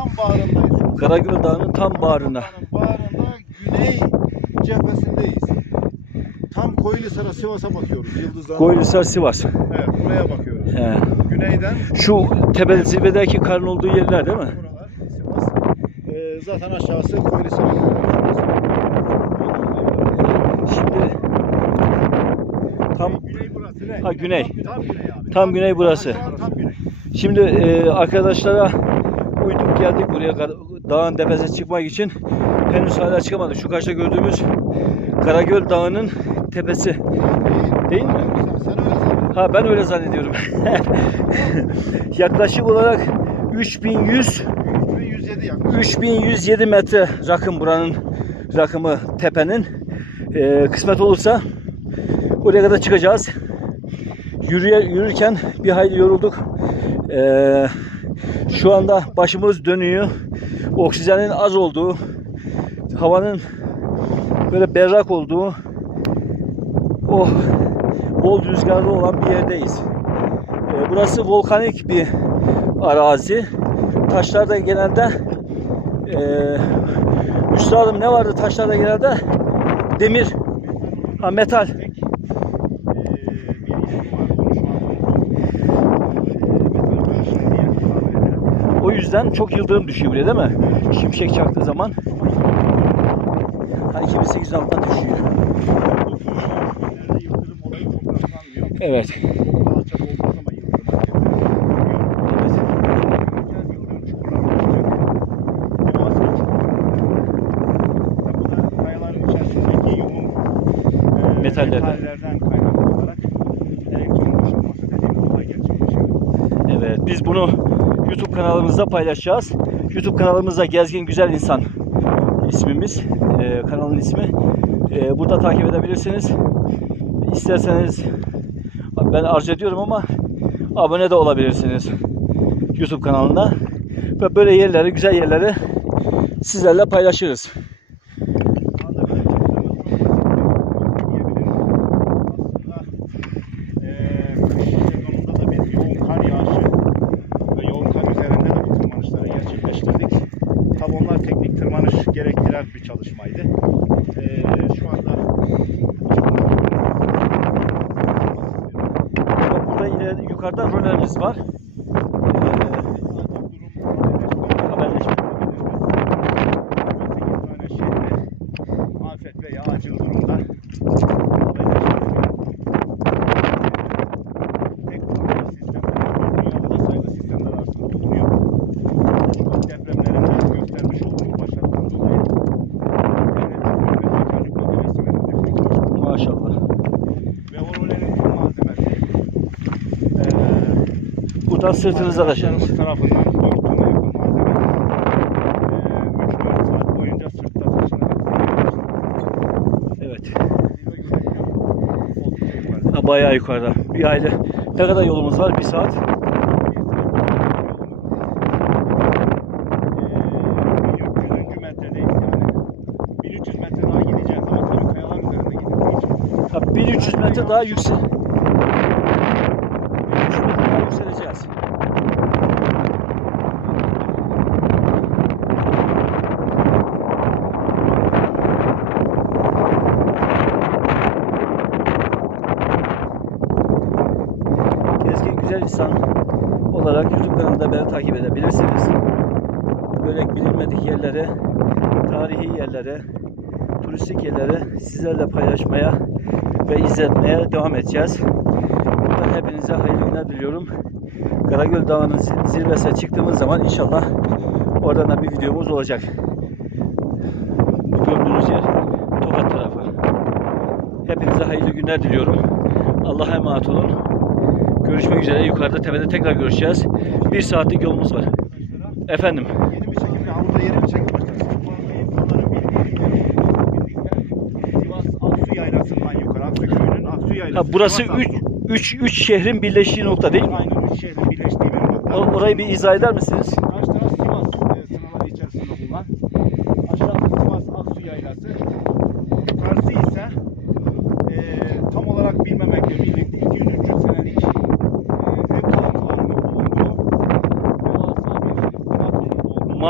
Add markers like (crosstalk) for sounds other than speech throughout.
tam bağrındayız. Karagöl Dağı'nın tam bağrında. Dağın bağrında güney cephesindeyiz. Tam Koylisar'a Sivas'a bakıyoruz. Yıldızlar. Koylisar Sivas. Evet buraya bakıyoruz. He. Güneyden Şu tepe zirvedeki karın olduğu yerler değil mi? buralar Sivas. Ee, zaten aşağısı Koylisar'a Şimdi tam Güney burası. ne? Ha, güney. Tam, güney abi. Tam güney burası. Tam güney. Şimdi e, arkadaşlara uyduk geldik buraya dağın tepesine çıkmak için. Henüz hala çıkamadık. Şu karşıda gördüğümüz Karagöl Dağı'nın tepesi. Değil mi? Ha ben öyle zannediyorum. (laughs) Yaklaşık olarak 3100 3107 yaklaşık. 3107 metre rakım buranın rakımı tepenin. E, kısmet olursa buraya kadar çıkacağız. Yürüye, yürürken bir hayli yorulduk. E, şu anda başımız dönüyor. Oksijenin az olduğu, havanın böyle berrak olduğu, oh, bol rüzgarlı olan bir yerdeyiz. E, burası volkanik bir arazi. Taşlar da genelde e, üstadım ne vardı taşlarda genelde? Demir. Ha metal. Yüzden çok yıldırım düşüyor buraya değil mi? Şimşek çaktığı zaman. Ha 2008 altından düşüyor. Evet. Metallerden. Metallerden kaynaklı olarak elektron boşalması dediğimiz olay gerçekleşiyor. Evet. Biz bunu YouTube kanalımızda paylaşacağız. YouTube kanalımızda Gezgin Güzel İnsan ismimiz. e, kanalın ismi. E, burada takip edebilirsiniz. İsterseniz ben arz ediyorum ama abone de olabilirsiniz YouTube kanalında. Ve böyle yerleri, güzel yerleri sizlerle paylaşırız. Anda böyle çalışmalarımız var diyebiliriz. Aslında eee kış sezonunda da biz yoğun kar yağışı ve yoğun kar üzerinde de bu tırmanışları gerçekleştirdik. Tabi teknik tırmanış gerektiren bir çalışmaydı. Eee şu anda Burada ileri, yukarıda rolerimiz var. Buradan sırtınıza taşırız. Arkadaşlarımız tarafından 4 tona yakın malzeme eee 3-4 saat boyunca sırtta taşınarak Evet. Ha, bayağı yukarıda. Bir aile. Ne kadar yolumuz var? Bir saat. Eee 1300. metredeyiz yani. 1300 metre daha gideceğiz ama tabii kayalar üzerinde gidildiği için Ha, 1300 metre daha yüksel. 1300 metre daha yükseleceğiz. Gezgin Güzel İnsan olarak YouTube kanalında beni takip edebilirsiniz. Böyle bilinmedik yerlere, tarihi yerlere, turistik yerleri sizlerle paylaşmaya ve izletmeye devam edeceğiz. Buradan hepinize hayırlı günler diliyorum. Karagöl Dağı'nın zi- zirvesine çıktığımız zaman inşallah oradan da bir videomuz olacak. Bu gördüğünüz yer Tokat tarafı. Hepinize hayırlı günler diliyorum. Allah'a emanet olun. Görüşmek üzere. Yukarıda tepede tekrar görüşeceğiz. Bir saatlik yolumuz var. Efendim. Yeni bir çekimle havuzda yeni bir çekim başlasın. Bu arada insanların bildiği Sivas Aksu Yaylası'ndan yukarı. Aksu köyünün Aksu Yaylası. Ha, burası Sivas 3 Aksu. 3 3 şehrin birleştiği nokta değil mi? Aynen 3 şehrin birleştiği bir nokta. O- Orayı bir izah eder misiniz?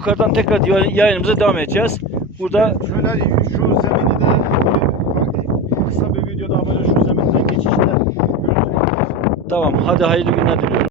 yukarıdan tekrar yayınımıza devam edeceğiz. Burada şöyle şu zemini de e, kısa bir videoda ama şu zeminden geçişler. Tamam hadi hayırlı günler diliyorum.